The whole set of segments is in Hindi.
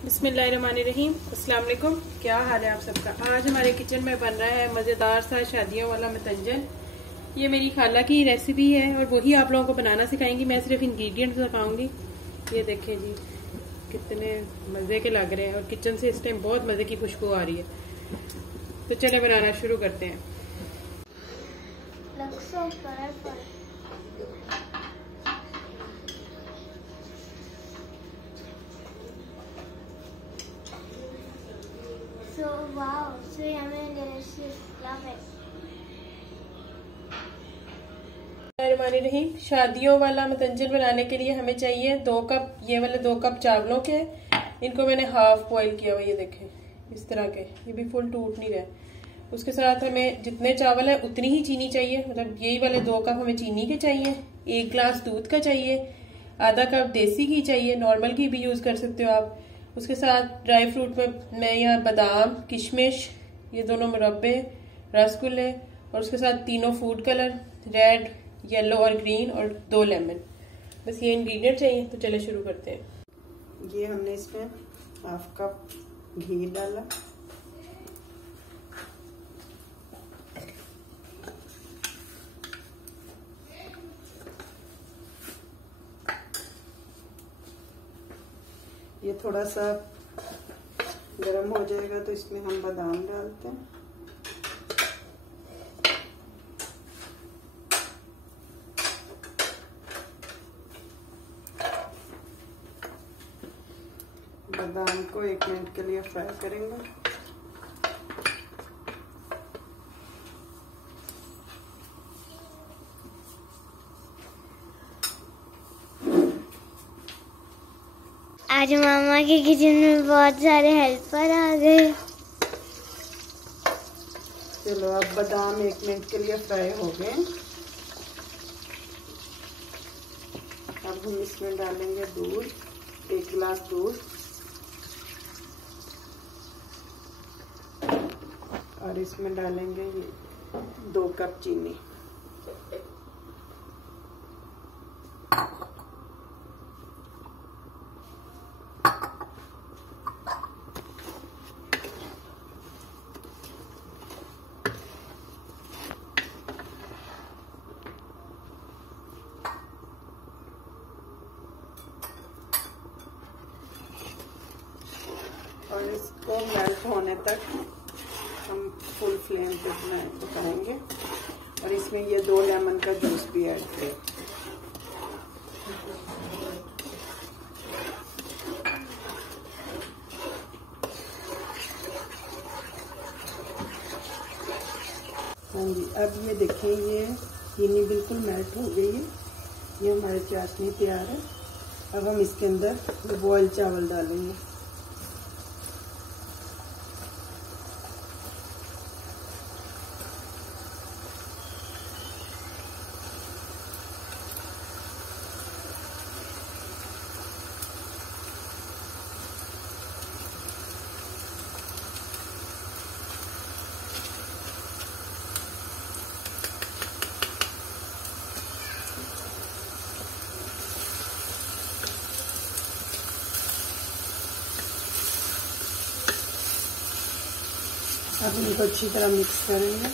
बिस्मिल्लाहिर्रहमानिर्रहीम। अस्सलाम वालेकुम। क्या हाल है आप सबका। आज हमारे किचन में बन रहा है मज़ेदार सा शादियों वाला मतंजन। ये मेरी खाला की रेसिपी है और वही आप लोगों को बनाना सिखाएंगी। मैं सिर्फ इंग्रेडिएंट्स बताऊंगी। ये देखें जी कितने मज़े के लग रहे हैं और किचन से इस टाइम बहुत मज़े की खुशबू आ रही है। तो चले बनाना शुरू करते हैं। So wow, so yummy and delicious. Love it. रहीम। शादियों वाला मतंजन बनाने के लिए हमें चाहिए 2 कप, ये वाले 2 कप चावलों के। इनको मैंने हाफ बॉईल किया हुआ, ये देखें इस तरह के, ये भी फुल टूट नहीं रहे। उसके साथ हमें जितने चावल है उतनी ही चीनी चाहिए, मतलब यही वाले 2 कप हमें चीनी के चाहिए। 1 गिलास दूध का चाहिए। आधा कप देसी घी चाहिए, नॉर्मल घी भी यूज कर सकते हो आप। उसके साथ ड्राई फ्रूट में मैं यहाँ बादाम, किशमिश, ये दोनों मुरब्बे, रसगुल्ले और उसके साथ 3 फूड कलर, रेड, येलो और ग्रीन और 2 लेमन। बस ये इंग्रेडिएंट चाहिए। तो चले शुरू करते हैं। ये हमने इसमें हाफ कप घी डाला, ये थोड़ा सा गरम हो जाएगा तो इसमें हम बादाम डालते हैं। बादाम को 1 मिनट के लिए फ्राई करेंगे। आज मामा के किचन में बहुत सारे हेल्पर आ गए। चलो अब बादाम 1 मिनट के लिए फ्राई हो गए। अब हम इसमें डालेंगे दूध, 1 गिलास दूध और इसमें डालेंगे 2 कप चीनी। और इसको मेल्ट होने तक हम फुल फ्लेम पे पकाएंगे। और इसमें ये 2 लेमन का जूस भी ऐड करें। हाँ जी, अब ये देखें, ये चीनी बिल्कुल मेल्ट हो गई है। ये हमारी चाशनी तैयार है। अब हम इसके अंदर बॉयल चावल डालेंगे। अब इनको अच्छी तरह मिक्स करेंगे।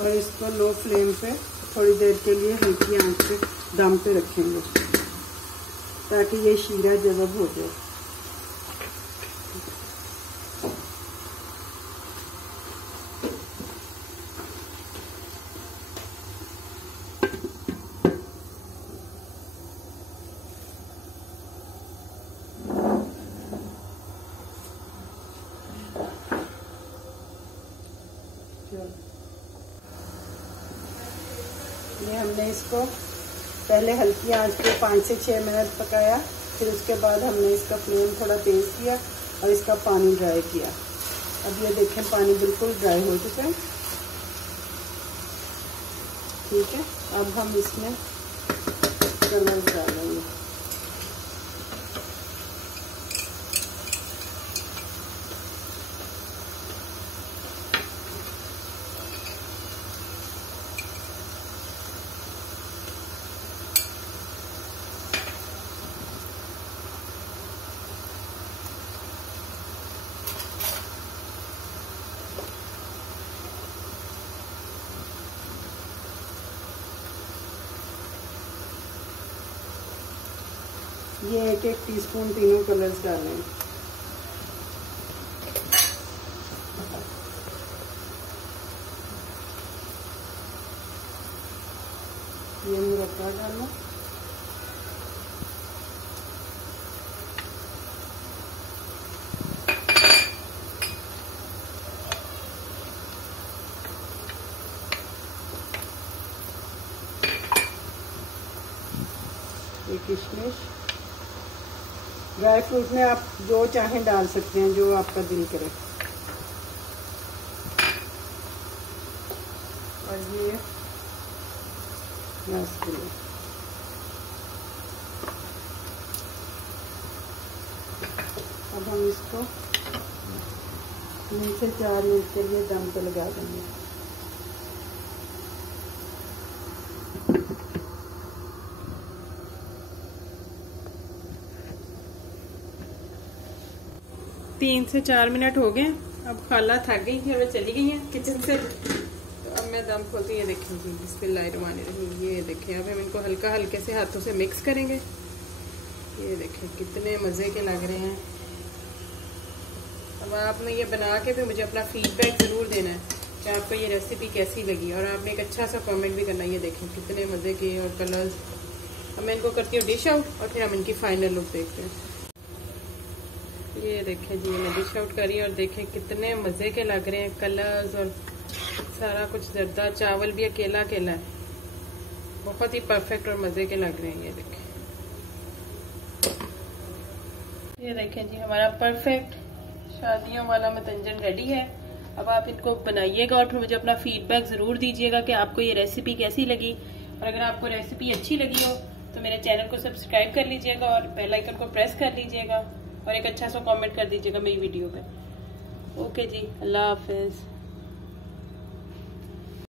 और इसको लो फ्लेम पे थोड़ी देर के लिए हल्की आंच पे दम पे रखेंगे ताकि ये शीरा जज़ब हो जाए। ये हमने इसको पहले हल्की आंच पे 5 से 6 मिनट पकाया, फिर उसके बाद हमने इसका फ्लेम थोड़ा तेज किया और इसका पानी ड्राई किया। अब ये देखें पानी बिल्कुल ड्राई हो चुका है। ठीक है, अब हम इसमें कलर डालेंगे। ये 1-1 टीस्पून तीनों कलर्स डालें। ये मुरब्बा डालो। ये किशमिश, ड्राई फ्रूट में आप जो चाहें डाल सकते हैं, जो आपका दिल करे। और ये रसगुल्ले। अब हम इसको 3 से 4 मिनट के लिए दम पे लगा देंगे। तीन से 4 मिनट हो गए। अब खाला थक गई थी और चली गई है किचन से, तो अब मैं दम खोलती है। देखें जी, बिस्मिल्लाहिर्रहमानिर्रहीम। ये देखें, अब हम इनको हल्का हल्के से हाथों से मिक्स करेंगे। ये देखें कितने मज़े के लग रहे हैं। अब आपने ये बना के फिर मुझे अपना फीडबैक ज़रूर देना है कि आपको ये रेसिपी कैसी लगी, और आपने एक अच्छा सा कमेंट भी करना है। ये देखें कितने मज़े के और कलर्स। अब मैं इनको करती हूँ डिश आउट और फिर हम इनकी फाइनल लुक देखते हैं। ये देखें जी, मैंने डिश आउट करी और देखें कितने मज़े के लग रहे हैं कलर्स, और सारा कुछ जर्दा, चावल भी अकेला अकेला है। बहुत ही परफेक्ट और मज़े के लग रहे हैं। ये देखें जी, हमारा परफेक्ट शादियों वाला मतंजन रेडी है। अब आप इनको बनाइएगा और फिर मुझे अपना फीडबैक ज़रूर दीजिएगा कि आपको ये रेसिपी कैसी लगी। और अगर आपको रेसिपी अच्छी लगी हो तो मेरे चैनल को सब्सक्राइब कर लीजिएगा और बेल आइकन को प्रेस कर लीजिएगा और एक अच्छा सा कमेंट कर दीजिएगा मेरी वीडियो पे। ओके जी, अल्लाह हाफिज़।